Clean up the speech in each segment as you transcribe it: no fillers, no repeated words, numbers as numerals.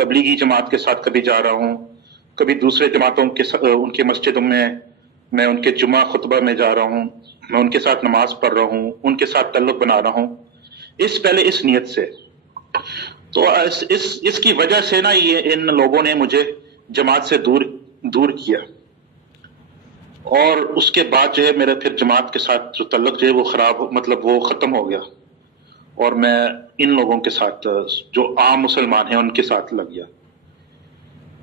تبلیغی جماعت کے ساتھ کبھی جا رہا ہوں، کبھی دوسرے جماعتوں کے ان کے مسجدوں میں ان کے جمعہ خطبہ میں جا رہا ہوں، میں ان کے ساتھ نماز پڑھ رہا ہوں، ان کے ساتھ تعلق بنا رہا ہوں، پہلے اس نیت سے. تو اس کی وجہ سے نا یہ ان لوگوں نے مجھے جماعت سے دور کیا، اور اس کے بعد جو ہے میرا پھر جماعت کے ساتھ جو تعلق جو ہے وہ وہ ختم ہو گیا، اور میں ان لوگوں کے ساتھ جو عام مسلمان ہیں ان کے ساتھ لگ گیا.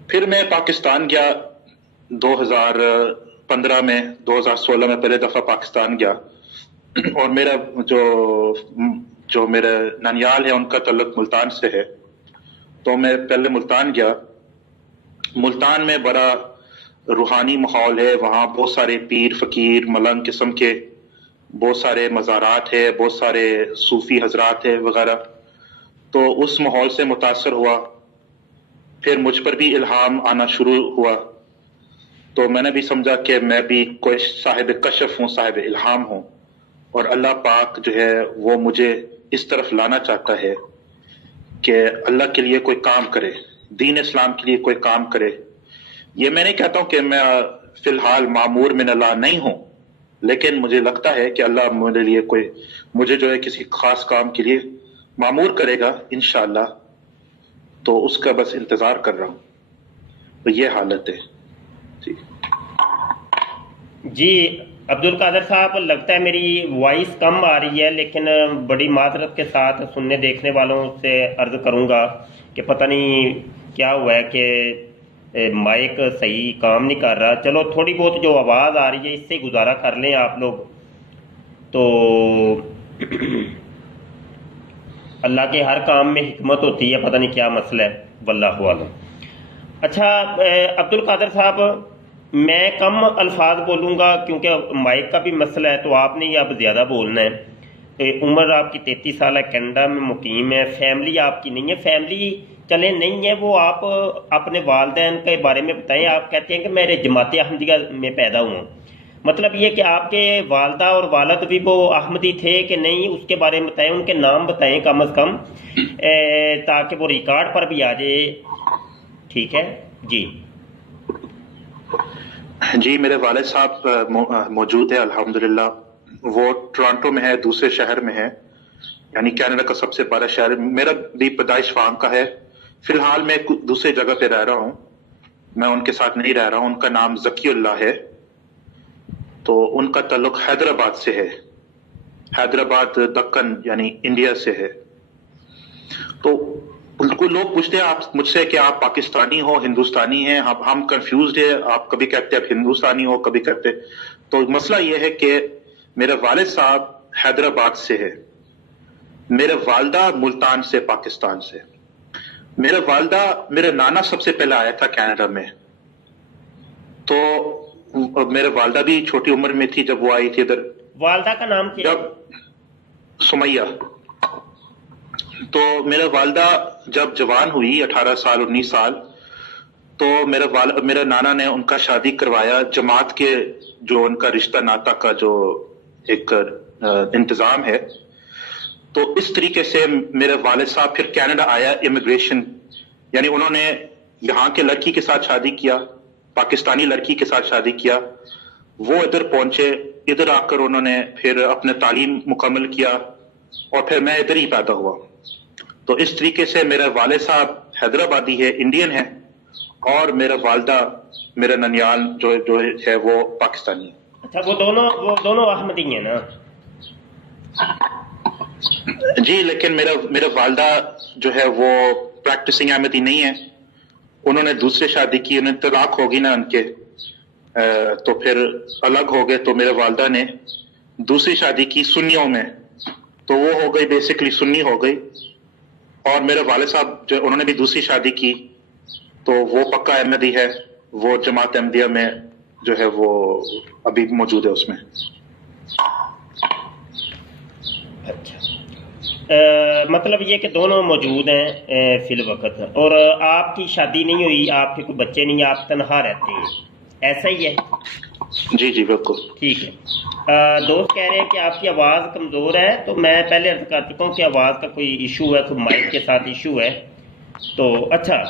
پھر میں پاکستان گیا 2015 میں، 2016 میں پہلے دفعہ پاکستان گیا، اور میرا جو میرے ننیال ہے ان کا تعلق ملتان سے ہے، تو میں پہلے ملتان گیا. ملتان میں بڑا روحانی ماحول ہے، وہاں بہت سارے پیر فقیر ملنگ قسم کے بہت سارے مزارات ہے، بہت سارے صوفی حضرات ہے وغیرہ. تو اس ماحول سے متاثر ہوا، پھر مجھ پر بھی الہام آنا شروع ہوا، تو میں نے بھی سمجھا کہ میں بھی کوئی صاحب کشف ہوں، صاحب الہام ہوں، اور اللہ پاک جو ہے وہ مجھے اس طرف لانا چاہتا ہے کہ اللہ کے لیے کوئی کام کرے، دین اسلام کے لیے کوئی کام کرے. یہ میں نہیں کہتا ہوں کہ میں فی الحال معمور من اللہ نہیں ہوں، لیکن مجھے لگتا ہے کہ اللہ میرے لیے مجھے جو ہے کسی خاص کام کے لیے معمور کرے گا انشاءاللہ، تو اس کا بس انتظار کر رہا ہوں. تو یہ حالت ہے. جی عبد القادر صاحب، لگتا ہے میری وائس کم آ رہی ہے، لیکن بڑی معذرت کے ساتھ سننے دیکھنے والوں سے عرض کروں گا کہ پتہ نہیں کیا ہوا ہے کہ مائک صحیح کام نہیں کر رہا. چلو تھوڑی بہت جو آواز آ رہی ہے اس سے گزارا کر لیں آپ لوگ. تو اللہ کے ہر کام میں حکمت ہوتی ہے، پتہ نہیں کیا مسئلہ ہے، واللہ عالم. اچھا عبد القادر صاحب، میں کم الفاظ بولوں گا کیونکہ مائک کا بھی مسئلہ ہے، تو آپ نے یہ اب زیادہ بولنا ہے. عمر آپ کی 33 سال ہے، کینیڈا میں مقیم ہے، فیملی آپ کی نہیں ہے. فیملی چلے نہیں ہے، وہ آپ اپنے والدین کے بارے میں بتائیں. آپ کہتے ہیں کہ میں جماعت احمدیہ میں پیدا ہوا ہوں، مطلب یہ کہ آپ کے والدہ اور والد بھی وہ احمدی تھے کہ نہیں، اس کے بارے میں بتائیں، ان کے نام بتائیں کم از کم، تاکہ وہ ریکارڈ پر بھی آ جائے. ٹھیک ہے جی. جی میرے والد صاحب موجود ہے الحمدللہ. وہ ٹورانٹو میں ہے، دوسرے شہر میں ہے، یعنی کینیڈا کا سب سے بڑا شہر. میرا بھی پیدائش وہاں کا ہے. فی الحال میں دوسرے جگہ پہ رہ رہا ہوں، میں ان کے ساتھ نہیں رہ رہا ہوں. ان کا نام ذکی اللہ ہے، تو ان کا تعلق حیدرآباد سے ہے، حیدرآباد دکن یعنی انڈیا سے ہے. تو بالکل لوگ پوچھتے ہیں مجھ سے کہ آپ پاکستانی ہو ہندوستانی ہیں. ہم کنفیوزڈ ہے، آپ کبھی کہتے ہیں آپ ہندوستانی ہو، کبھی کہتے. تو مسئلہ یہ ہے کہ میرے والد صاحب حیدرآباد سے ہے، میرے والدہ ملتان سے، پاکستان سے. میرے نانا سب سے پہلے آیا تھا کینیڈا میں، تو میرے والدہ بھی چھوٹی عمر میں تھی جب وہ آئی تھی ادھر. والدہ کا نام کیا؟ سمیہ. تو میرے والدہ جب جوان ہوئی 18 سال 19 سال، تو میرے نانا نے ان کا شادی کروایا. جماعت کے جو ان کا رشتہ ناتا کا جو ایک انتظام ہے، تو اس طریقے سے میرے والد صاحب پھر کینیڈا آیا امیگریشن، یعنی انہوں نے یہاں کے لڑکی کے ساتھ شادی کیا، پاکستانی لڑکی کے ساتھ شادی کیا. وہ ادھر پہنچے، ادھر آ کر انہوں نے پھر اپنے تعلیم مکمل کیا، اور پھر میں ادھر ہی پیدا ہوا. تو اس طریقے سے میرے والد صاحب حیدرآبادی ہے، انڈین ہے، اور میرا والدہ میرا ننیال جو ہے وہ پاکستانی ہے. اچھا، وہ دونوں احمدی ہیں نا؟ جی، لیکن میرا والدہ جو ہے وہ پریکٹسنگ احمدی نہیں ہے. انہوں نے دوسرے شادی کی، انہیں طلاق ہوگی نا ان کے، تو پھر الگ ہو گئے. تو میرے والدہ نے دوسری شادی کی سنیوں میں، تو وہ ہو گئی بیسکلی سنی ہو گئی. اور میرے والد صاحب جو انہوں نے بھی دوسری شادی کی، تو وہ پکا احمدی ہے، وہ جماعت احمدیہ میں جو ہے وہ ابھی موجود ہے اس میں. اچھا، مطلب یہ کہ دونوں موجود ہیں فی الوقت. اور آپ کی شادی نہیں ہوئی، آپ کے کوئی بچے نہیں، آپ تنہا رہتے ہیں، ایسا ہی ہے؟ جی جی بالکل ٹھیک ہے. دوست کہہ رہے ہیں کہ آپ کی آواز کمزور ہے، تو میں پہلے عرض کر چکا ہوں کہ آواز کا کوئی ایشو ہے، کوئی مائک کے ساتھ ایشو ہے. تو اچھا،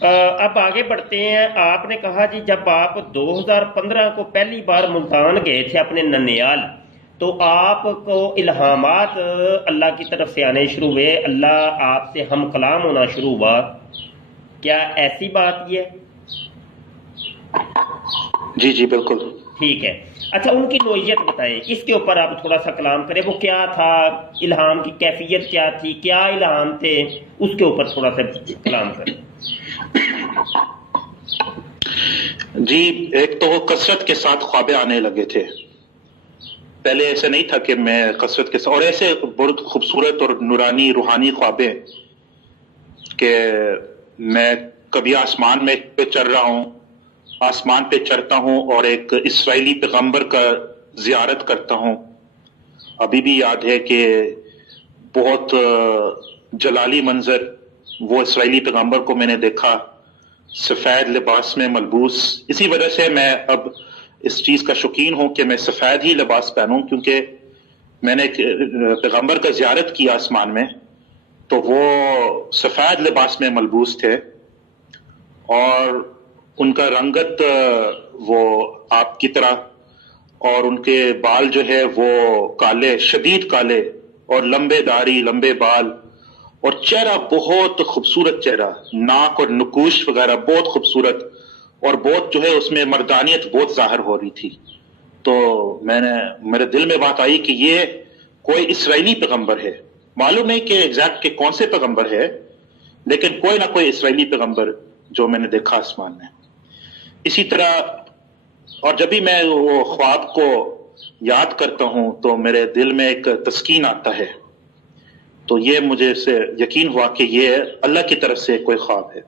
اب آگے بڑھتے ہیں. آپ نے کہا جی جب آپ 2015 کو پہلی بار ملتان گئے تھے اپنے ننیال، تو آپ کو الہامات اللہ کی طرف سے آنے شروع ہوئے، اللہ آپ سے ہم کلام ہونا شروع ہوا، کیا ایسی بات یہ ہے؟ جی جی بالکل. ٹھیک ہے. اچھا ان کی نوعیت بتائیں، اس کے اوپر آپ تھوڑا سا کلام کریں، وہ کیا تھا، الہام کی کیفیت کیا تھی، کیا الہام تھے، اس کے اوپر تھوڑا سا کلام کریں. جی ایک تو وہ کثرت کے ساتھ خوابیں آنے لگے تھے. پہلے ایسے نہیں تھا کہ میں کثرت کے ساتھ، اور ایسے بہت خوبصورت اور نورانی روحانی خوابیں کہ میں کبھی آسمان میں پہ چڑھ رہا ہوں، آسمان پہ چڑھتا ہوں اور ایک اسرائیلی پیغمبر کا زیارت کرتا ہوں. ابھی بھی یاد ہے کہ بہت جلالی منظر، وہ اسرائیلی پیغمبر کو میں نے دیکھا سفید لباس میں ملبوس. اسی وجہ سے میں اب اس چیز کا شوقین ہوں کہ میں سفید ہی لباس پہنوں، کیونکہ میں نے پیغمبر کا زیارت کیا آسمان میں تو وہ سفید لباس میں ملبوس تھے، اور ان کا رنگت وہ آپ کی طرح، اور ان کے بال جو ہے وہ کالے، شدید کالے، اور لمبے داڑھی، لمبے بال، اور چہرہ بہت خوبصورت چہرہ، ناک اور نکوش وغیرہ بہت خوبصورت، اور بہت جو ہے اس میں مردانیت بہت ظاہر ہو رہی تھی. تو میرے دل میں بات آئی کہ یہ کوئی اسرائیلی پیغمبر ہے. معلوم نہیں کہ ایگزیکٹ کہ کون سے پیغمبر ہے، لیکن کوئی نہ کوئی اسرائیلی پیغمبر جو میں نے دیکھا آسمان میں. اسی طرح، اور جب بھی میں وہ خواب کو یاد کرتا ہوں تو میرے دل میں ایک تسکین آتا ہے. تو یہ مجھے سے یقین ہوا کہ یہ اللہ کی طرف سے کوئی خواب ہے.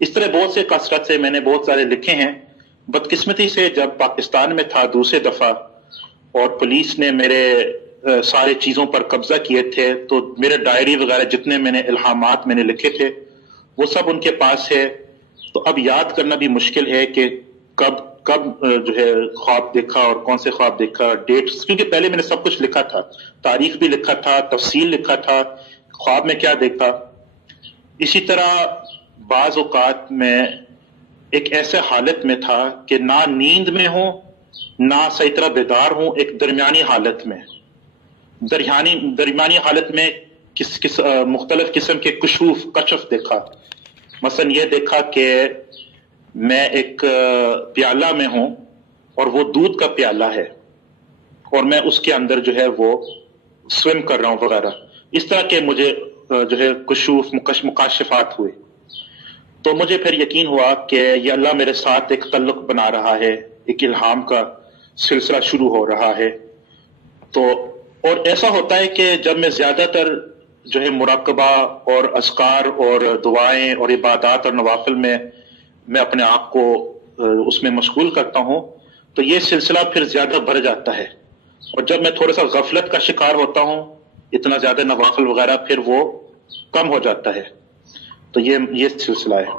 اس طرح بہت سے کثرت سے میں نے بہت سارے لکھے ہیں. بدقسمتی سے جب پاکستان میں تھا دوسرے دفعہ اور پولیس نے میرے سارے چیزوں پر قبضہ کیے تھے، تو میرے ڈائری وغیرہ جتنے میں نے الہامات میں نے لکھے تھے وہ سب ان کے پاس ہے. تو اب یاد کرنا بھی مشکل ہے کہ کب جو ہے خواب دیکھا اور کون سے خواب دیکھا، ڈیٹس، کیونکہ پہلے میں نے سب کچھ لکھا تھا، تاریخ بھی لکھا تھا، تفصیل لکھا تھا، خواب میں کیا دیکھا. اسی طرح بعض اوقات میں ایک ایسے حالت میں تھا کہ نہ نیند میں ہوں نہ صحیح طرح بیدار ہوں، ایک درمیانی حالت میں، درمیانی حالت میں مختلف قسم کے کشف دیکھا. مثلا یہ دیکھا کہ میں ایک پیالہ میں ہوں اور وہ دودھ کا پیالہ ہے، اور میں اس کے اندر جو ہے وہ سویم کر رہا ہوں وغیرہ. اس طرح کے مجھے جو ہے مکاشفات ہوئے. تو مجھے پھر یقین ہوا کہ یہ اللہ میرے ساتھ ایک تعلق بنا رہا ہے، ایک الہام کا سلسلہ شروع ہو رہا ہے. تو اور ایسا ہوتا ہے کہ جب میں زیادہ تر جو ہے مراقبہ اور اذکار اور دعائیں اور عبادات اور نوافل میں اپنے آپ کو اس میں مشغول کرتا ہوں تو یہ سلسلہ پھر زیادہ بڑھ جاتا ہے. اور جب میں تھوڑا سا غفلت کا شکار ہوتا ہوں، اتنا زیادہ نوافل وغیرہ، پھر وہ کم ہو جاتا ہے. تو یہ سلسلہ ہے.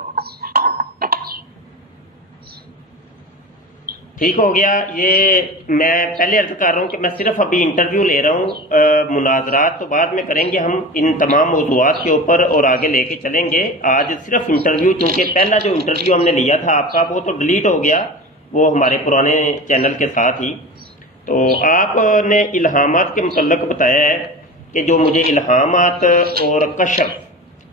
ٹھیک ہو گیا. یہ میں پہلے عرض کر رہا ہوں کہ میں صرف ابھی انٹرویو لے رہا ہوں، مناظرات تو بعد میں کریں گے ہم ان تمام موضوعات کے اوپر اور آگے لے کے چلیں گے. آج صرف انٹرویو، کیونکہ پہلا جو انٹرویو ہم نے لیا تھا آپ کا وہ تو ڈیلیٹ ہو گیا، وہ ہمارے پرانے چینل کے ساتھ ہی. تو آپ نے الہامات کے متعلق بتایا ہے کہ جو مجھے الہامات اور کشف،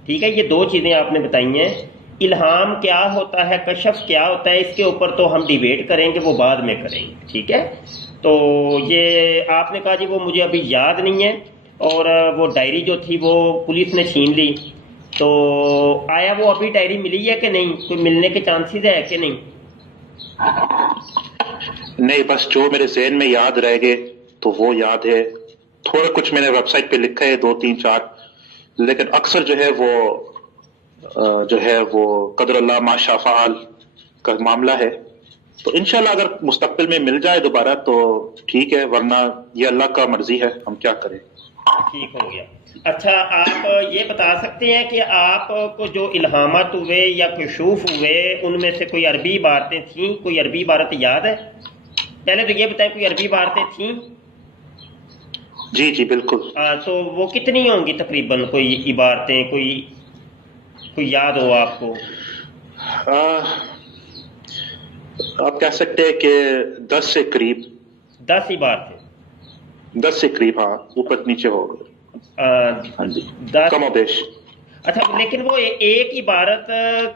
ٹھیک ہے، یہ دو چیزیں آپ نے بتائی ہیں. الہام کیا ہوتا ہے، کشف کیا ہوتا ہے، اس کے اوپر تو ہم ڈیبیٹ کریں گے، وہ بعد میں کریں گے، ٹھیک ہے. تو یہ آپ نے کہا جی وہ مجھے ابھی یاد نہیں ہے، اور وہ ڈائری جو تھی وہ پولیس نے چھین لی. تو آیا وہ ابھی ڈائری ملی ہے کہ نہیں، کوئی ملنے کے چانسز ہے کہ نہیں؟ نہیں، بس جو میرے ذہن میں یاد رہ گئے تو وہ یاد ہے. تھوڑا کچھ میں نے ویب سائٹ پہ لکھا ہے 2-3-4، لیکن اکثر جو ہے وہ قدر اللہ ما شاء فعل کا معاملہ ہے. تو انشاءاللہ اگر مستقبل میں مل جائے دوبارہ تو ٹھیک ہے، ورنہ یہ اللہ کا مرضی ہے، ہم کیا کریں. ٹھیک ہو گیا. اچھا آپ یہ بتا سکتے ہیں کہ آپ کو جو الہامات ہوئے یا کشوف ہوئے ان میں سے کوئی عربی عبارتیں تھیں، کوئی عربی عبارت یاد ہے؟ پہلے تو یہ بتائیں کوئی عربی عبارتیں تھیں؟ جی جی بالکل. تو وہ کتنی ہوں گی تقریباً، کوئی عبارتیں کوئی یاد ہو آپ کو؟ آپ کہہ سکتے ہیں کہ 10 سے قریب. 10 ہی بار تھے. 10 سے قریب, ہاں, اوپر نیچے ہو گئے. ہاں جی, 10. کم و بیش. اچھا, لیکن وہ ایک عبارت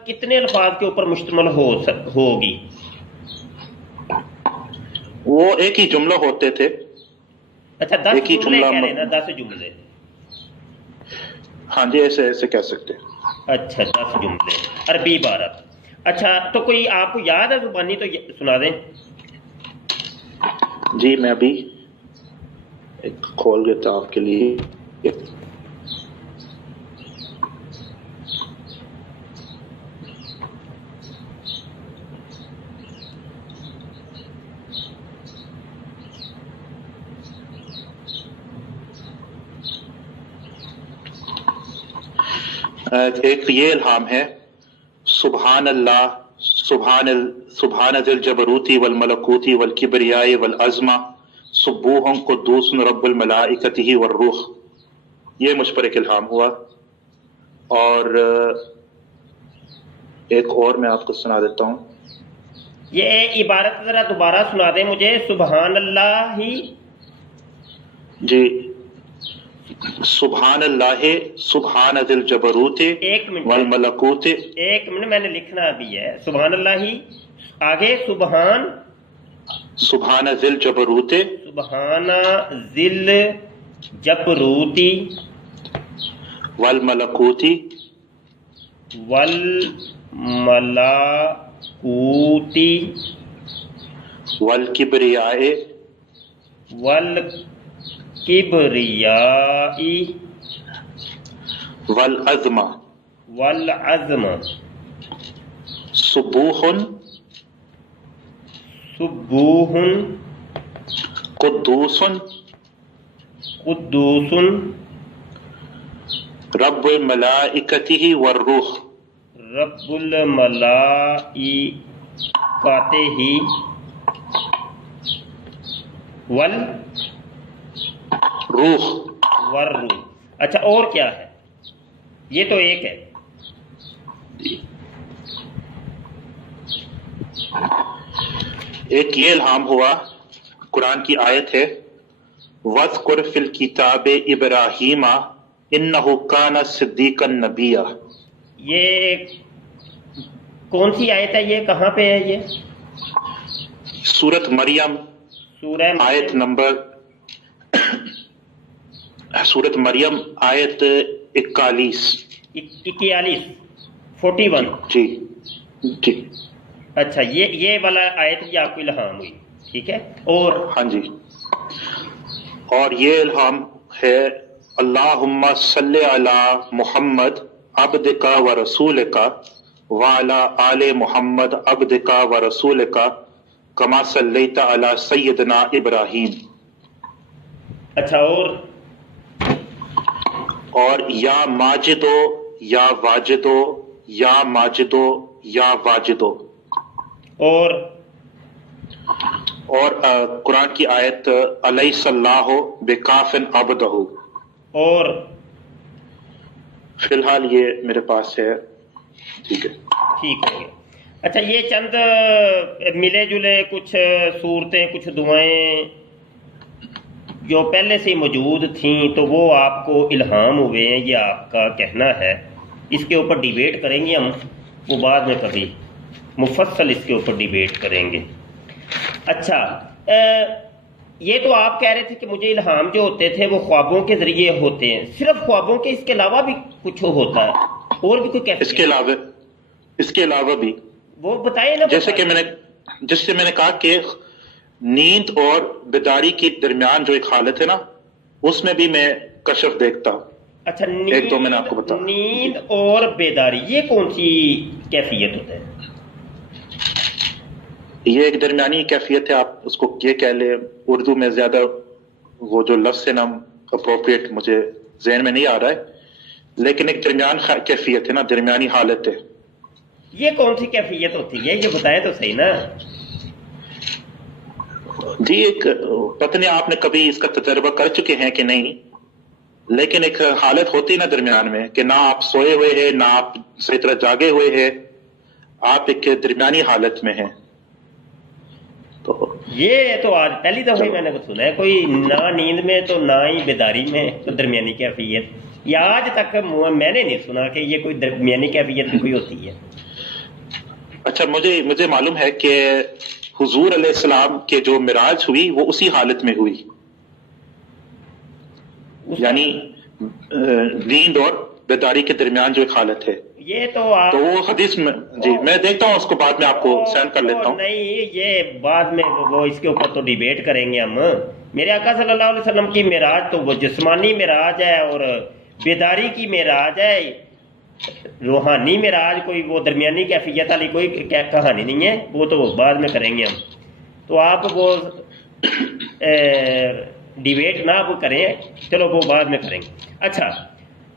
کتنے الفاظ کے اوپر مشتمل ہوگی؟ وہ ایک ہی جملہ ہوتے تھے. اچھا, 10 جملے کہہ رہے ہیں نا, 10 جملے. ہاں جی, ایسے ایسے کہہ سکتے. اچھا, 10 جملے عربی عبارت. اچھا, تو کوئی آپ کو یاد ہے زبانی تو سنا دیں. جی, میں ابھی ایک کھول دیتا آپ کے لیے. ایک یہ الہام ہے, سبحان اللہ سبحان ذی الجبروتی والملکوتی والکبریاء والعظمہ سبوح قدوس رب الملائکۃ والروح. یہ مجھ پر ایک الہام ہوا. اور ایک اور میں آپ کو سنا دیتا ہوں. یہ عبارت ذرا دوبارہ سنا دیں مجھے. سبحان اللہ ہی. جی, سبحان اللہ سبحان ذی الجبروت والملکوت. ایک منٹ, میں نے لکھنا ابھی ہے. سبحان اللہ ہی, آگے سبحان ذی الجبروت سبحان ذی الجبروتی والملکوتی والملکوتی والکبریاء والعظمہ سبوح قدوس رب الملائکۃ والروح والروح. اچھا, اور کیا ہے؟ یہ تو ایک ہے. ایک یہ الہام ہوا, قرآن کی آیت ہے, وَاذْكُرْ فِي الْكِتَابِ إِبْرَاهِيمَ إِنَّهُ كَانَ صِدِّيقًا نَبِيًّا. یہ کون سی آیت ہے؟ یہ کہاں پہ ہے؟ یہ سورۃ مریم, آیت نمبر سورۃ مریم آیت 41. جی جی. اچھا, یہ والا آیت بھی آپ کو الہام ہوئی, ٹھیک ہے. اور ہاں جی, اور یہ الہام ہے, اللہم صلی علی محمد عبدک و رسولک وعلی آل محمد عبدک و رسولک کما صلیت علی سیدنا ابراہیم. اچھا, اور یا ماجدو یا واجدو یا ماجدو یا واجدو. اور قرآن کی آیت الیس اللہ بکاف عبدہ. اور فی الحال یہ میرے پاس ہے. ٹھیک ہے, ٹھیک ہے. اچھا, یہ چند ملے جلے کچھ صورتیں, کچھ دعائیں جو پہلے سے موجود تھیں تو وہ آپ کو الہام ہوئے ہیں, یہ آپ کا کہنا ہے. اس کے اوپر ڈیبیٹ کریں گے ہم, وہ بعد میں کبھی مفصل اس کے اوپر ڈیبیٹ کریں گے. اچھا, یہ تو آپ کہہ رہے تھے کہ مجھے الہام جو ہوتے تھے وہ خوابوں کے ذریعے ہوتے ہیں. صرف خوابوں کے, اس کے علاوہ بھی کچھ ہوتا ہے؟ اور بھی کوئی کیفیت؟ اس کے علاوہ بھی وہ بتائیں نا. جیسے میں نے کہا کہ نیند اور بیداری کے درمیان جو ایک حالت ہے نا, اس میں بھی میں کشف دیکھتا. اچھا, ایک تو میں نے آپ کو بتا, نیند اور بیداری یہ کون سی کیفیت ہوتا ہے؟ یہ ایک درمیانی کیفیت ہے, آپ اس کو یہ کہہ لیں. اردو میں زیادہ وہ جو لفظ ہے نا اپروپریٹ مجھے ذہن میں نہیں آ رہا ہے, لیکن ایک درمیان کیفیت ہے نا, درمیانی حالت ہے. یہ کون سی کیفیت ہوتی ہے یہ بتائیں تو صحیح نا. جی, ایک پتہ نہیں آپ نے کبھی اس کا تجربہ کر چکے ہیں کہ نہیں, لیکن ایک حالت ہوتی نا درمیان میں کہ نہ آپ سوئے ہوئے ہیں نہ آپ صحیح طرح جاگے ہوئے ہیں, آپ ایک درمیانی حالت میں ہیں. تو یہ تو آج پہلی دفعہ میں نے سنا ہے، کوئی نہ نیند میں تو نہ ہی بیداری میں تو درمیانی کیفیت. یہ آج تک میں نے نہیں سنا کہ یہ کوئی درمیانی کیفیت بھی کوئی ہوتی ہے. اچھا، مجھے معلوم ہے کہ حضور علیہ السلام کے جو معراج ہوئی وہ اسی حالت میں ہوئی، یعنی نیند اور بیداری کے درمیان جو ایک حالت ہے. یہ تو وہ حدیث میں جی میں دیکھتا ہوں، اس کو بعد میں آپ کو سینڈ کر لیتا ہوں. نہیں، یہ بعد میں وہ اس کے اوپر تو ڈیبیٹ کریں گے ہم. میرے آقا صلی اللہ علیہ وسلم کی معراج تو وہ جسمانی معراج ہے اور بیداری کی معراج ہے. روحانی معراج کوئی وہ درمیانی کیفیت والی کوئی کہانی نہیں ہے، وہ تو بعد میں کریں گے ہم. تو آپ وہ ڈیبیٹ نہ وہ کریں، چلو وہ بعد میں کریں گے. اچھا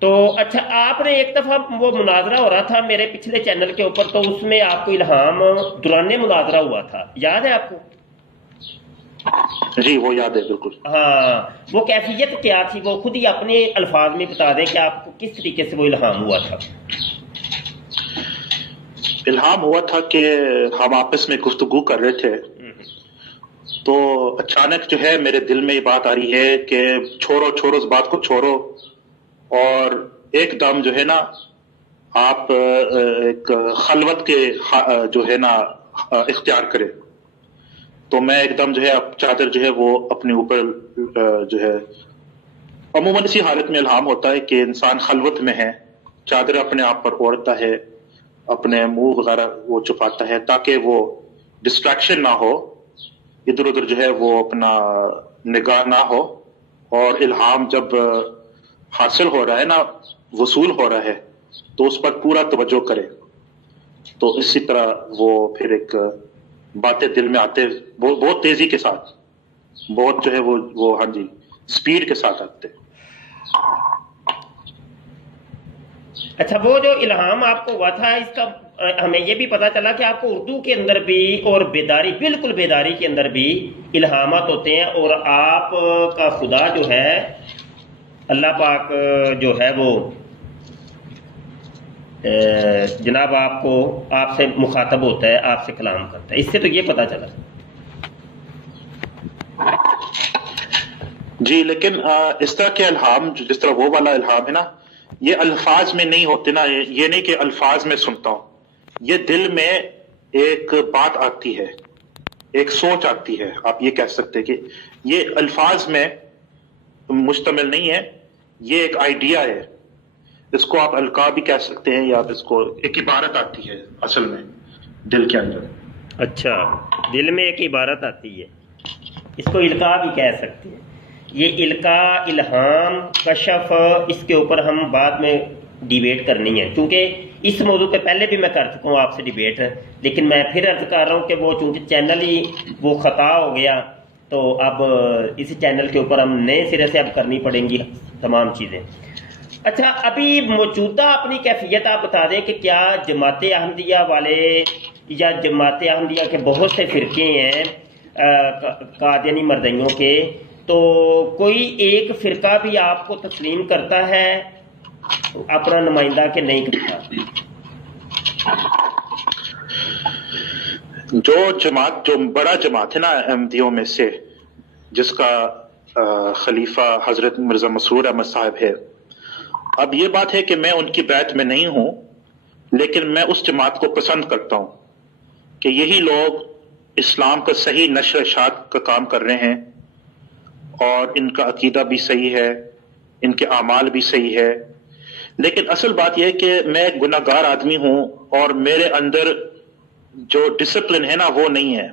آپ نے ایک دفعہ وہ مناظرہ ہو رہا تھا میرے پچھلے چینل کے اوپر، تو اس میں آپ کو الہام دوران مناظرہ ہوا تھا، یاد ہے آپ کو؟ جی وہ یاد ہے بالکل. ہاں، وہ کیفیت کیا تھی وہ خود ہی اپنے الفاظ میں بتا دیں کہ آپ کو کس طریقے سے وہ الہام ہوا تھا. الہام ہوا تھا کہ ہم آپس میں گفتگو کر رہے تھے، تو اچانک جو ہے میرے دل میں یہ بات آ رہی ہے کہ چھوڑو اس بات کو چھوڑو، اور ایک دم جو ہے نا آپ ایک خلوت کے جو ہے نا اختیار کرے. تو میں ایک دم جو ہے چادر جو ہے وہ اپنے اوپر جو ہے، عموماً اسی حالت میں الہام ہوتا ہے کہ انسان خلوت میں ہے، چادر اپنے آپ پر اوڑھتا ہے، اپنے منہ وغیرہ وہ چھپاتا ہے تاکہ وہ ڈسٹریکشن نہ ہو، ادھر ادھر جو ہے وہ اپنا نگاہ نہ ہو، اور الہام جب حاصل ہو رہا ہے نا، وصول ہو رہا ہے، تو اس پر پورا توجہ کرے. تو اسی طرح وہ پھر ایک باتیں دل میں آتے بہت تیزی کے ساتھ، بہت جو ہے وہ ہاں جی سپیڈ کے ساتھ آتے. اچھا، وہ جو الہام آپ کو ہوا تھا، اس کا ہمیں یہ بھی پتا چلا کہ آپ کو اردو کے اندر بھی اور بیداری، بالکل بیداری کے اندر بھی الہامات ہوتے ہیں، اور آپ کا خدا جو ہے اللہ پاک جو ہے وہ جناب آپ سے مخاطب ہوتا ہے، آپ سے کلام کرتا ہے. اس سے تو یہ پتا چلا. جی لیکن اس طرح کے الہام جس طرح وہ والا الہام ہے نا، یہ الفاظ میں نہیں ہوتے نا. یہ نہیں کہ الفاظ میں سنتا ہوں، یہ دل میں ایک بات آتی ہے، ایک سوچ آتی ہے. آپ یہ کہہ سکتے کہ یہ الفاظ میں مشتمل نہیں ہے، یہ ایک آئیڈیا ہے. اس کو آپ القاء بھی کہہ سکتے ہیں، یا اس کو ایک عبارت آتی ہے اصل میں دل کے اندر. اچھا، دل میں ایک عبارت آتی ہے، اس کو القاء بھی کہہ سکتے ہیں. یہ القاء، الہام، کشف، اس کے اوپر ہم بعد میں ڈیبیٹ کرنی ہے، کیونکہ اس موضوع پہ پہلے بھی میں کر چکا ہوں آپ سے ڈیبیٹ، لیکن میں پھر عرض کر رہا ہوں کہ وہ چونکہ چینل ہی وہ خطا ہو گیا، تو اب اس چینل کے اوپر ہم نئے سرے سے اب کرنی پڑیں گی تمام چیزیں. اچھا، ابھی موجودہ اپنی کیفیت آپ بتا دیں کہ کیا جماعت احمدیہ والے یا جماعت احمدیہ کے بہت سے فرقے ہیں قادیانی مردیوں کے، تو کوئی ایک فرقہ بھی آپ کو تسلیم کرتا ہے اپنا نمائندہ کہ نہیں کرتا؟ جو بڑا جماعت ہے نا احمدیوں میں سے، جس کا خلیفہ حضرت مرزا مسرور احمد صاحب ہے. اب یہ بات ہے کہ میں ان کی بیعت میں نہیں ہوں، لیکن میں اس جماعت کو پسند کرتا ہوں کہ یہی لوگ اسلام کا صحیح نشر اشاعت کا کام کر رہے ہیں، اور ان کا عقیدہ بھی صحیح ہے، ان کے اعمال بھی صحیح ہے. لیکن اصل بات یہ ہے کہ میں ایک گناہ گار آدمی ہوں، اور میرے اندر جو ڈسپلن ہے نا وہ نہیں ہے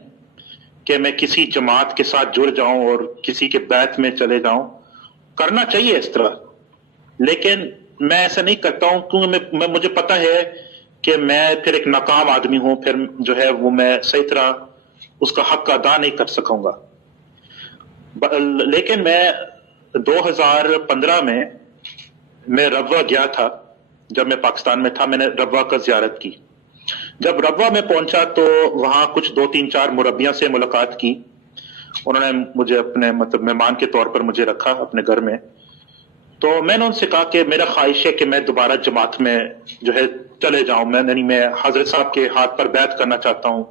کہ میں کسی جماعت کے ساتھ جڑ جاؤں اور کسی کے بیعت میں چلے جاؤں. کرنا چاہیے اس طرح، لیکن میں ایسا نہیں کرتا ہوں، کیونکہ مجھے پتا ہے کہ میں پھر ایک ناکام آدمی ہوں، پھر جو ہے وہ میں صحیح طرح اس کا حق ادا نہیں کر سکوں گا. لیکن میں 2015 میں ربوہ گیا تھا. جب میں پاکستان میں تھا میں نے ربوہ کا زیارت کی. جب ربوہ میں پہنچا تو وہاں کچھ 2-3-4 مربیاں سے ملاقات کی. انہوں نے مجھے اپنے مہمان کے طور پر مجھے رکھا اپنے گھر میں. تو میں نے ان سے کہا کہ میرا خواہش ہے کہ میں دوبارہ جماعت میں جو ہے چلے جاؤں، میں حضرت صاحب کے ہاتھ پر بیعت کرنا چاہتا ہوں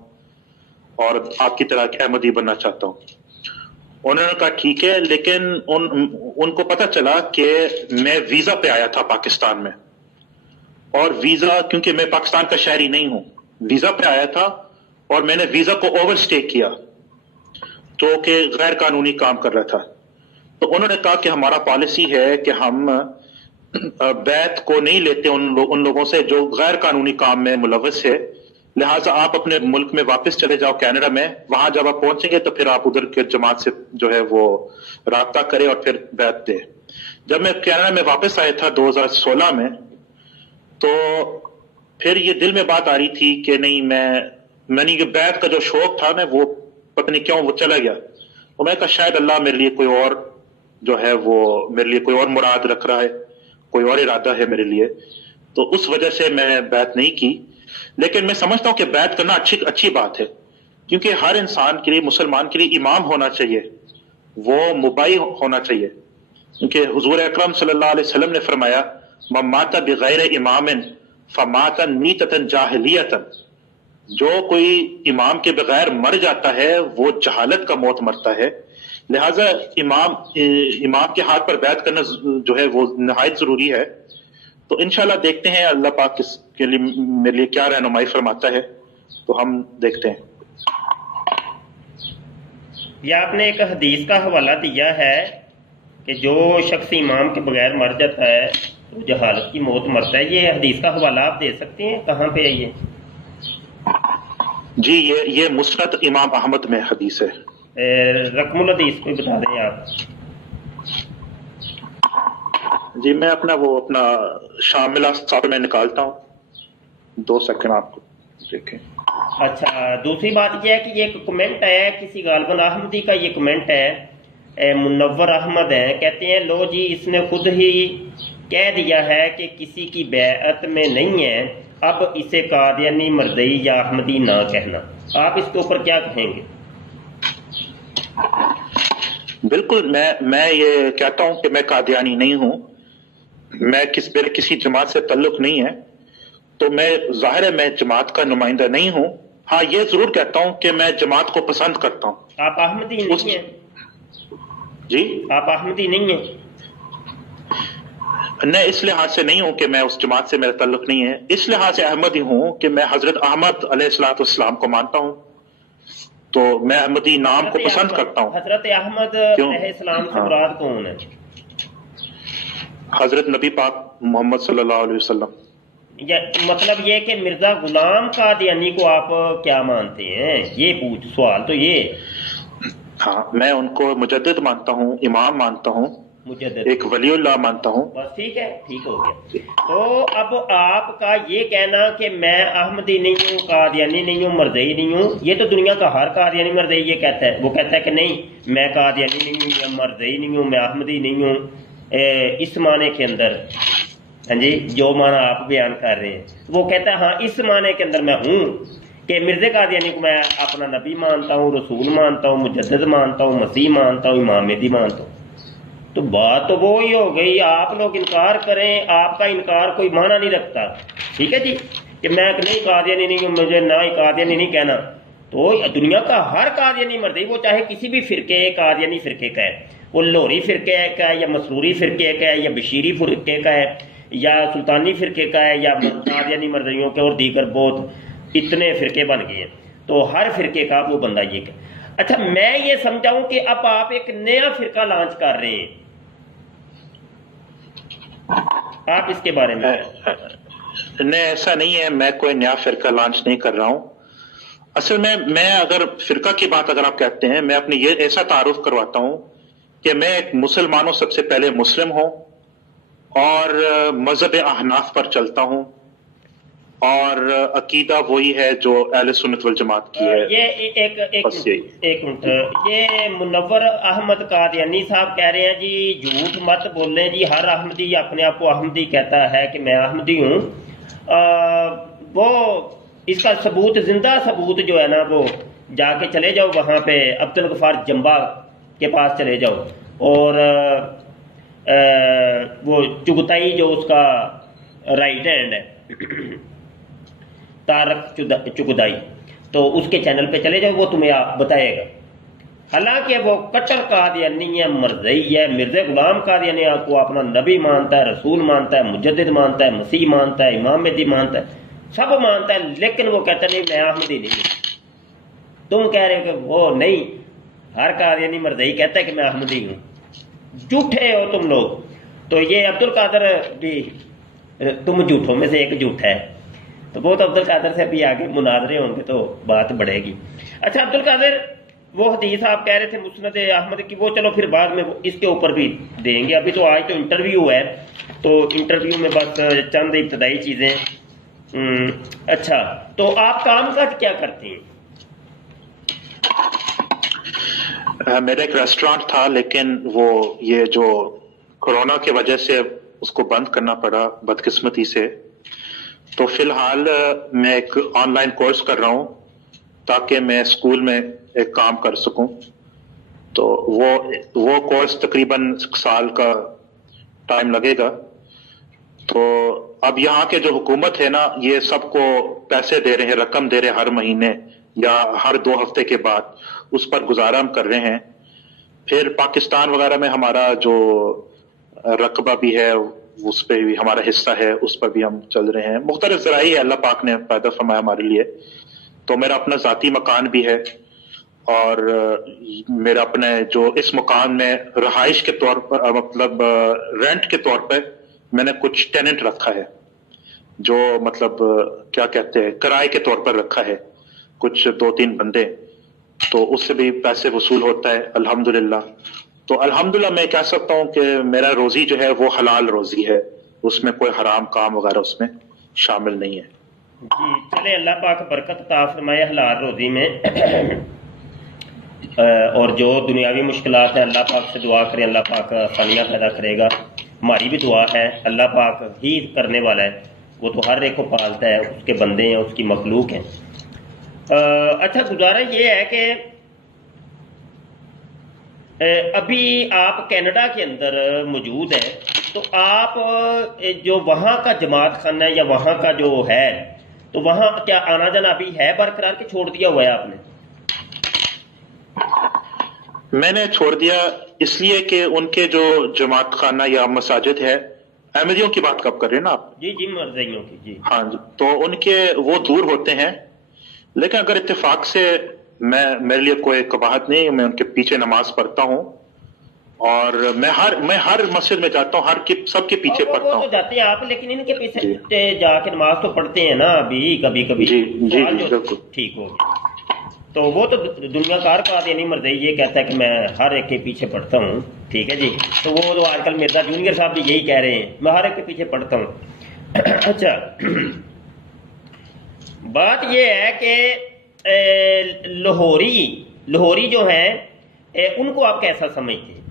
اور آپ کی طرح ایک احمدی بننا چاہتا ہوں۔ انہوں نے کہا ٹھیک ہے، لیکن ان کو پتہ چلا کہ میں ویزا پہ آیا تھا پاکستان میں، اور ویزا، کیونکہ میں پاکستان کا شہری نہیں ہوں، ویزا پہ آیا تھا اور میں نے ویزا کو اوور اسٹے کیا، تو کہ غیر قانونی کام کر رہا تھا۔ تو انہوں نے کہا کہ ہمارا پالیسی ہے کہ ہم بیعت کو نہیں لیتے ان لوگوں سے جو غیر قانونی کام میں ملوث ہے، لہٰذا آپ اپنے ملک میں واپس چلے جاؤ کینیڈا میں، وہاں جب آپ پہنچیں گے تو پھر آپ ادھر کے جماعت سے جو ہے وہ رابطہ کرے اور پھر بیعت دے۔ جب میں کینیڈا میں واپس آیا تھا 2016 میں، تو پھر یہ دل میں بات آ رہی تھی کہ نہیں، میں نے یہ بیعت کا جو شوق تھا نا، وہ پتہ نہیں کیوں وہ چلا گیا، اور میں کہا شاید اللہ میرے لیے کوئی اور جو ہے وہ میرے لیے کوئی اور مراد رکھ رہا ہے، کوئی اور ارادہ ہے میرے لیے، تو اس وجہ سے میں بیعت نہیں کی۔ لیکن میں سمجھتا ہوں کہ بیعت کرنا اچھی بات ہے، کیونکہ ہر انسان کے لیے، مسلمان کے لیے امام ہونا چاہیے، وہ مبائی ہونا چاہیے، کیونکہ حضور اکرم صلی اللہ علیہ وسلم نے فرمایا من مات بغیر امام فمات میتۃ جاہلیۃ، جو کوئی امام کے بغیر مر جاتا ہے وہ جہالت کا موت مرتا ہے، لہٰذا امام کے ہاتھ پر بیعت کرنا جو ہے وہ نہایت ضروری ہے۔ تو انشاءاللہ دیکھتے ہیں اللہ پاک اس کے لیے میرے لیے کیا رہنمائی فرماتا ہے، تو ہم دیکھتے ہیں۔ یہ آپ نے ایک حدیث کا حوالہ دیا ہے کہ جو شخص امام کے بغیر مر جاتا ہے وہ جہالت کی موت مرتا ہے، یہ حدیث کا حوالہ آپ دے سکتے ہیں؟ کہاں پہ ہے یہ؟ جی یہ مسند امام احمد میں حدیث ہے۔ رقم الحدیث کو بتا دیں آپ۔ جی میں اپنا شاملہ صاحب میں نکالتا ہوں، 2 سیکنڈ آپ کو دیکھیں۔ اچھا، دوسری بات یہ ہے کہ یہ ایک کمنٹ ہے کسی غالباً احمدی کا، یہ کمنٹ ہے منور احمد ہے، کہتے ہیں لو جی اس نے خود ہی کہہ دیا ہے کہ کسی کی بیعت میں نہیں ہے، اب اسے قادیانی، مرزئی یا احمدی نہ کہنا، آپ اس کے اوپر کیا کہیں گے؟ بالکل، میں یہ کہتا ہوں کہ میں قادیانی نہیں ہوں، میرے کسی جماعت سے تعلق نہیں ہے، تو میں ظاہر ہے میں جماعت کا نمائندہ نہیں ہوں۔ ہاں یہ ضرور کہتا ہوں کہ میں جماعت کو پسند کرتا ہوں۔ آپ احمدی نہیں ہیں؟ جی آپ احمدی نہیں ہیں؟ نہیں، اس لحاظ سے نہیں ہوں کہ میں اس جماعت سے میرا تعلق نہیں ہے، اس لحاظ سے احمدی ہوں کہ میں حضرت احمد علیہ السلام کو مانتا ہوں، تو میں احمدی نام کو پسند کرتا ہوں۔ حضرت احمد علیہ السلام سے مراد کون ہے؟ حضرت نبی پاک محمد صلی اللہ علیہ وسلم۔ مطلب یہ کہ مرزا غلام قادیانی کو آپ کیا مانتے ہیں؟ یہ سوال تو یہ۔ ہاں میں ان کو مجدد مانتا ہوں، امام مانتا ہوں، مجدد، ایک ولی اللہ مانتا ہوں۔ بس ٹھیک ہے، ٹھیک ہو گیا۔ تو اب آپ کا یہ کہنا کہ میں احمدی نہیں ہوں، قادیانی نہیں ہوں، مرزئی نہیں ہوں، یہ تو دنیا کا ہر قادیانی مرزئی یہ کہتا ہے، وہ کہتا ہے کہ نہیں میں قادیانی نہیں ہوں، میں مرزئی نہیں ہوں، میں احمدی نہیں ہوں، اس معنی کے اندر، ہاں جی جو معنی آپ بیان کر رہے ہیں، وہ کہتا ہے ہاں اس معنی کے اندر میں ہوں کہ مرزا قادیانی کو میں اپنا نبی مانتا ہوں، رسول مانتا ہوں، مجدد مانتا ہوں، مسیح مانتا ہوں، امام مہدی مانتا ہوں۔ تو بات تو وہی ہو گئی، آپ لوگ انکار کریں، آپ کا انکار کوئی معنی نہیں رکھتا، ٹھیک ہے جی، کہ میں نہیں قادیانی نہیں ہوں، مجھے نہ ہی قادیانی نہیں کہنا، تو دنیا کا ہر قادیانی مرضی، وہ چاہے کسی بھی فرقے قادیانی فرقے کا ہے، وہ لوری فرقے کا ہے یا مسروری فرقے کا ہے یا بشیری فرقے کا ہے یا سلطانی فرقے کا ہے یا قادیانی مرضیوں کے اور دیگر بہت اتنے فرقے بن گئے ہیں، تو ہر فرقے کا وہ بندہ یہ کہ اچھا میں یہ سمجھاؤں کہ اب آپ ایک نیا فرقہ لانچ کر رہے ہیں، آپ اس کے بارے میں؟ نہیں ایسا نہیں ہے، میں کوئی نیا فرقہ لانچ نہیں کر رہا ہوں۔ اصل میں اگر فرقہ کی بات اگر آپ کہتے ہیں، میں اپنی یہ ایسا تعارف کرواتا ہوں کہ میں ایک مسلمانوں سب سے پہلے مسلم ہوں اور مذہب احناف پر چلتا ہوں، اور عقیدہ وہی ہے جو اہل سنت والجماعت کی ہے۔ یہ ایک منٹ، یہ منور احمد قادیانی صاحب کہہ رہے ہیں جی جھوٹ مت بولیں جی، ہر احمدی اپنے آپ کو احمدی کہتا ہے کہ میں احمدی ہوں، وہ اس کا ثبوت، زندہ ثبوت جو ہے نا، وہ جا کے چلے جاؤ وہاں پہ عبدالغفار جمبا کے پاس چلے جاؤ، اور وہ چغتائی جو اس کا رائٹ ہینڈ ہے طارق چغتائی، تو اس کے چینل پہ چلے جاؤ، وہ تمہیں بتائے گا. حالانکہ وہ کٹر قادیانی ہے، مرزئی ہے، مرزا غلام قادیانی کو اپنا نبی مانتا ہے، رسول مانتا ہے، مجدد مانتا ہے، مسیح مانتا ہے، امام مہدی مانتا ہے، سب مانتا ہے، لیکن وہ کہتا نہیں میں احمدی نہیں ہوں. تم کہہ رہے ہو کہ وہ نہیں، ہر قادیانی مرزئی کہتا ہے کہ میں احمدی ہوں. جھوٹے ہو تم لوگ. تو یہ عبد القادر بھی تم جھوٹوں میں سے ایک جھوٹ ہے. تو وہ تو عبد القادر سے بھی آگے مناظرے ہوں گے تو بات بڑھے گی. اچھا عبد القادر، وہ حدیث آپ کہہ رہے تھے مسند احمد کی، وہ چلو پھر بعد میں اس کے اوپر بھی دیں گے. ابھی تو آج تو انٹرویو ہے، تو انٹرویو میں بس چند ابتدائی چیزیں. اچھا، تو آپ کام کاج کیا کرتے ہیں؟ میرا ایک ریسٹورانٹ تھا، لیکن وہ یہ جو کورونا کی وجہ سے اس کو بند کرنا پڑا بدقسمتی سے. تو فی الحال میں ایک آن لائن کورس کر رہا ہوں تاکہ میں اسکول میں ایک کام کر سکوں. تو وہ کورس تقریباً سال کا ٹائم لگے گا. تو اب یہاں کے جو حکومت ہے نا، یہ سب کو پیسے دے رہے ہیں، رقم دے رہے ہیں ہر مہینے یا ہر 2 ہفتے کے بعد. اس پر گزارا ہم کر رہے ہیں. پھر پاکستان وغیرہ میں ہمارا جو رقبہ بھی ہے، اس پہ بھی ہمارا حصہ ہے، اس پر بھی ہم چل رہے ہیں. مختلف ذرائع اللہ پاک نے پیدا فرمایا ہمارے لیے. تو میرا اپنا ذاتی مکان بھی ہے، اور میرا اپنے جو اس مکان میں رہائش کے طور پر، مطلب رینٹ کے طور پہ میں نے کچھ ٹیننٹ رکھا ہے، جو مطلب کیا کہتے ہیں، کرائے کے طور پر رکھا ہے، کچھ 2-3 بندے. تو اس سے بھی پیسے وصول ہوتا ہے الحمدللہ. تو الحمدللہ میں کہہ سکتا ہوں کہ میرا روزی جو ہے وہ حلال روزی ہے، اس میں کوئی حرام کام وغیرہ اس میں شامل نہیں ہے. جی چلے، اللہ پاک برکت عطا فرمائے حلال روزی میں. اور جو دنیاوی مشکلات ہیں اللہ پاک سے دعا کریں، اللہ پاک آسانیاں پیدا کرے گا. ہماری بھی دعا ہے، اللہ پاک ہی کرنے والا ہے، وہ تو ہر ایک کو پالتا ہے، اس کے بندے ہیں، اس کی مخلوق ہیں. اچھا، گزارا یہ ہے کہ ابھی آپ کینیڈا کے اندر موجود ہیں، تو آپ جو وہاں کا جماعت خانہ ہے یا وہاں کا جو ہے، تو وہاں کیا آنا جانا ابھی ہے برقرار کہ چھوڑ دیا ہوا ہے آپ نے؟ میں نے چھوڑ دیا اس لیے کہ ان کے جو جماعت خانہ یا مساجد ہے، احمدیوں کی بات کب کر رہے ہیں نا آپ؟ جی مرزائیوں کی. جی ہاں جی. تو ان کے وہ دور ہوتے ہیں، لیکن اگر اتفاق سے میرے لیے کوئی قباحت نہیں، میں ان کے پیچھے نماز پڑھتا ہوں، اور میں ہر مسجد میں جاتا ہوں، سب کے پیچھے پڑھتا ہوں. تو جاتے ہیں آپ، لیکن ان کے پیچھے جا کے نماز تو پڑھتے ہیں نا ابھی کبھی کبھی. جی بالکل ٹھیک ہو. تو وہ تو دنیا کار کا یعنی مرضی یہ کہتا ہے کہ میں ہر ایک کے پیچھے پڑھتا ہوں. ٹھیک ہے جی. تو وہ تو آج کل مرزا جونیئر صاحب بھی یہی کہہ رہے ہیں، میں ہر ایک کے پیچھے پڑھتا ہوں. اچھا، بات یہ ہے کہ لاہوری جو ہیں ان کو آپ کیسا سمجھتے ہیں؟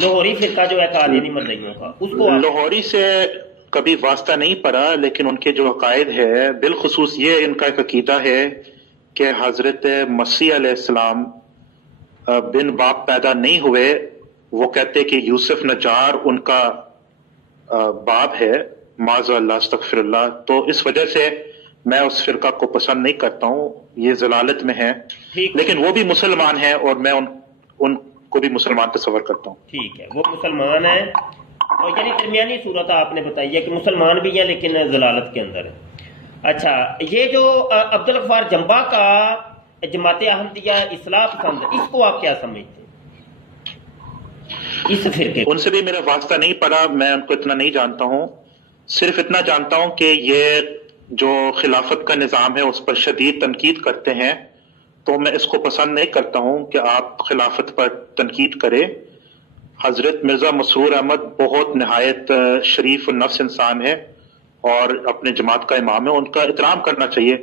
لاہوری فرقہ جو ہے قادیانی مرزائیوں کا، اس کو لاہوری سے کبھی واسطہ نہیں پڑا، لیکن ان کے جو عقائد ہے، بالخصوص یہ ان کا ایک عقیدہ ہے کہ حضرت مسیح علیہ السلام بن باپ پیدا نہیں ہوئے. وہ کہتے کہ یوسف نجار ان کا باپ ہے، معاذ اللہ استغفر اللہ. تو اس وجہ سے میں اس فرقہ کو پسند نہیں کرتا ہوں، یہ ضلالت میں ہے. لیکن وہ بھی مسلمان ہیں، اور میں ان کو بھی مسلمان تصور کرتا ہوں. ٹھیک ہے، وہ مسلمان ہیں، اور یعنی درمیانی صورت آپ نے بتائی ہے کہ مسلمان بھی ہیں لیکن ضلالت کے اندر ہے. اچھا، یہ جو عبد الغفار جمبا کا جماعت احمدیہ اصلاح پسند، اس کو آپ کیا سمجھتے ہیں؟ اس فرقے ان سے بھی میرا واسطہ نہیں پڑا، میں ان کو اتنا نہیں جانتا ہوں. صرف اتنا جانتا ہوں کہ یہ جو خلافت کا نظام ہے اس پر شدید تنقید کرتے ہیں. تو میں اس کو پسند نہیں کرتا ہوں کہ آپ خلافت پر تنقید کریں. حضرت مرزا مسرور احمد بہت نہایت شریف النفس انسان ہے اور اپنے جماعت کا امام ہے، ان کا احترام کرنا چاہیے.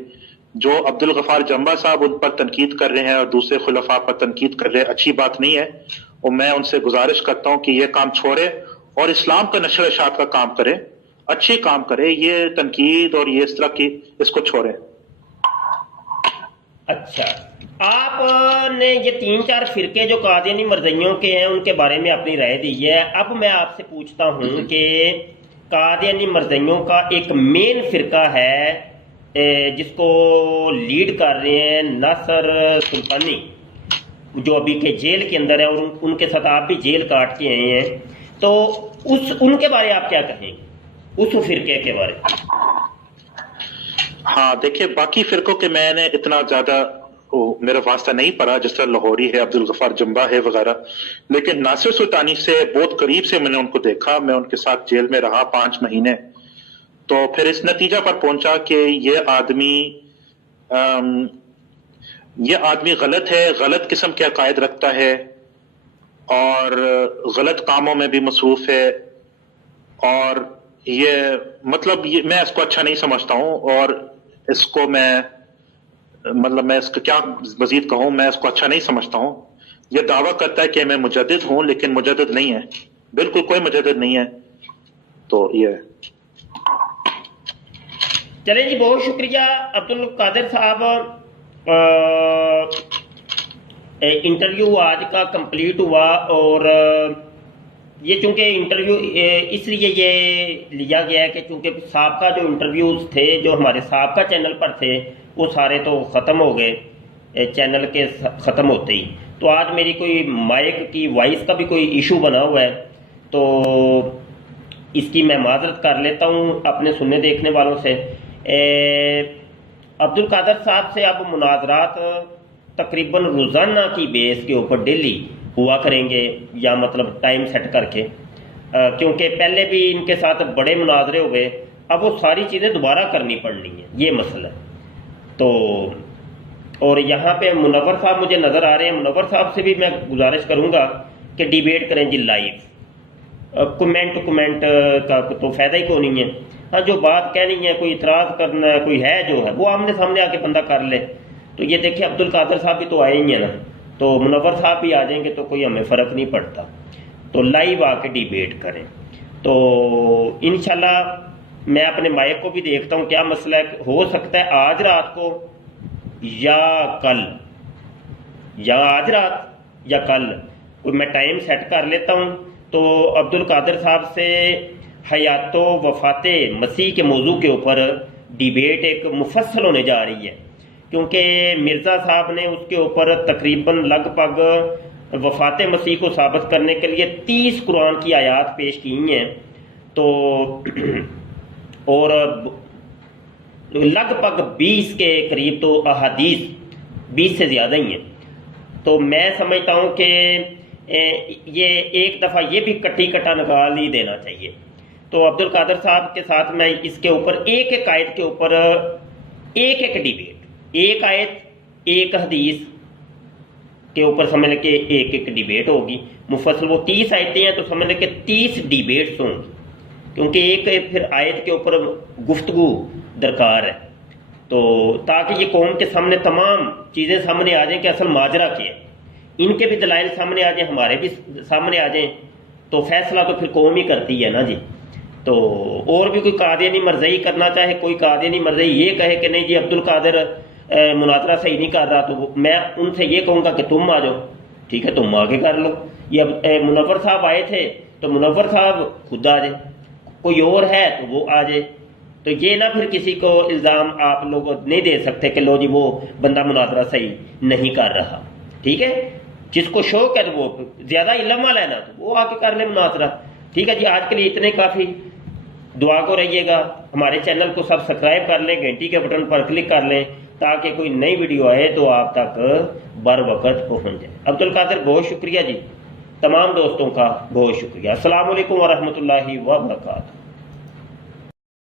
جو عبد الغفار جمبا صاحب ان پر تنقید کر رہے ہیں اور دوسرے خلفاء پر تنقید کر رہے ہیں، اچھی بات نہیں ہے. اور میں ان سے گزارش کرتا ہوں کہ یہ کام چھوڑے اور اسلام کا نشر اشاعت کا کام کرے، اچھے کام کرے. یہ تنقید اور یہ اس طرح کی اس کو چھوڑے. اچھا، آپ نے یہ 3-4 فرقے جو قادیانی مرزائیوں کے ہیں ان کے بارے میں اپنی رائے دی ہے. اب میں آپ سے پوچھتا ہوں کہ قادیانی مرزائیوں کا ایک مین فرقہ ہے جس کو لیڈ کر رہے ہیں ناصر سلطانی، جو ابھی کے جیل کے اندر ہے، اور ان کے ساتھ آپ بھی جیل کاٹ کے آئے ہیں. تو ان کے بارے آپ کیا کہیں، اس فرقے کے بارے؟ ہاں دیکھیے، باقی فرقوں کے میں نے اتنا زیادہ میرا واسطہ نہیں پڑا، جس طرح لاہوری ہے، عبدالغفار جمبا ہے وغیرہ، لیکن ناصر سلطانی سے بہت قریب سے میں نے ان کو دیکھا. میں ان کے ساتھ جیل میں رہا 5 مہینے. تو پھر اس نتیجہ پر پہنچا کہ یہ آدمی غلط ہے، غلط قسم کے عقائد رکھتا ہے اور غلط کاموں میں بھی مصروف ہے، اور میں اس کو اچھا نہیں سمجھتا ہوں، اور اس کو میں اس کو کیا مزید کہوں، میں اس کو اچھا نہیں سمجھتا ہوں. یہ دعویٰ کرتا ہے کہ میں مجدد ہوں، لیکن مجدد نہیں ہے، بالکل کوئی مجدد نہیں ہے. تو یہ چلیں جی، بہت شکریہ عبدالقادر صاحب. انٹرویو آج کا کمپلیٹ ہوا، اور یہ چونکہ انٹرویو اس لیے یہ لیا گیا ہے کہ چونکہ سابقہ جو انٹرویوز تھے جو ہمارے سابقہ چینل پر تھے وہ سارے تو ختم ہو گئے چینل کے ختم ہوتے ہی. تو آج میری کوئی مائک کی وائس کا بھی کوئی ایشو بنا ہوا ہے، تو اس کی میں معذرت کر لیتا ہوں اپنے سننے دیکھنے والوں سے. عبدالقادر صاحب سے اب مناظرات تقریباً روزانہ کی بیس کے اوپر ڈیلی ہوا کریں گے، یا مطلب ٹائم سیٹ کر کے، کیونکہ پہلے بھی ان کے ساتھ بڑے مناظرے ہو گئے، اب وہ ساری چیزیں دوبارہ کرنی پڑنی ہیں، یہ مسئلہ ہے. تو اور یہاں پہ منور صاحب مجھے نظر آ رہے ہیں، منور صاحب سے بھی میں گزارش کروں گا کہ ڈیبیٹ کریں جی لائیو. کمنٹ کا تو فائدہ ہی کوئی نہیں ہے. ہاں، جو بات کہنی ہے، کوئی اعتراض کرنا ہے، کوئی ہے جو ہے وہ آمنے سامنے آ کے بندہ کر لے. تو یہ دیکھیں عبدالقادر صاحب بھی تو آئے ہی ہیں نا، تو منور صاحب بھی آ جائیں گے تو کوئی ہمیں فرق نہیں پڑتا. تو لائیو آ کے ڈیبیٹ کریں. تو انشاءاللہ میں اپنے مائک کو بھی دیکھتا ہوں کیا مسئلہ ہے. ہو سکتا ہے آج رات کو یا کل، یا آج رات یا کل کوئی میں ٹائم سیٹ کر لیتا ہوں. تو عبدالقادر صاحب سے حیات و وفات مسیح کے موضوع کے اوپر ڈیبیٹ ایک مفصل ہونے جا رہی ہے، کیونکہ مرزا صاحب نے اس کے اوپر تقریباً لگ بھگ وفات مسیح کو ثابت کرنے کے لیے 30 قرآن کی آیات پیش کی ہیں. تو اور لگ بھگ 20 کے قریب تو احادیث 20 سے زیادہ ہی ہیں. تو میں سمجھتا ہوں کہ یہ ایک دفعہ یہ بھی کٹا نکال ہی دینا چاہیے. تو عبدالقادر صاحب کے ساتھ میں اس کے اوپر ایک آیت کے اوپر ایک ڈیبیٹ، ایک آیت ایک حدیث کے اوپر سمجھ لیں کہ ایک ڈیبیٹ ہوگی مفصل. وہ 30 آیتیں ہیں تو سمجھ لیں کہ 30 ڈیبیٹس ہوں گی، کیونکہ ایک پھر آیت کے اوپر گفتگو درکار ہے. تو تاکہ یہ قوم کے سامنے تمام چیزیں سامنے آ جائیں کہ اصل ماجرا کیا ہے، ان کے بھی دلائل سامنے آ جائیں، ہمارے بھی سامنے آ جائیں. تو فیصلہ تو پھر قوم ہی کرتی ہے نا جی. تو اور بھی کوئی قادیانی مرزائی کرنا چاہے، کوئی قادیانی مرزائی یہ کہے کہ نہیں جی عبدالقادر مناظرہ صحیح نہیں کر رہا، تو میں ان سے یہ کہوں گا کہ تم آ جاؤ، ٹھیک ہے، تم آگے کر لو. یہ منور صاحب آئے تھے تو منور صاحب خود آ جائے، کوئی اور ہے تو وہ آ جائے. تو یہ نہ پھر کسی کو الزام آپ لوگ نہیں دے سکتے کہ لو جی وہ بندہ مناظرہ صحیح نہیں کر رہا. ٹھیک ہے، جس کو شوق ہے تو وہ زیادہ علم والا ہے نا تو وہ آ کے کر لے مناظرہ. ٹھیک ہے جی، آج کے لیے اتنے کافی. دعا کو رہیے گا، ہمارے چینل کو سبسکرائب کر لیں، گھنٹی کے بٹن پر کلک کر لیں تاکہ کوئی نئی ویڈیو آئے تو آپ تک بر وقت پہنچ جائے. عبدالقادر بہت شکریہ جی، تمام دوستوں کا بہت شکریہ. السلام علیکم ورحمۃ اللہ وبرکاتہ.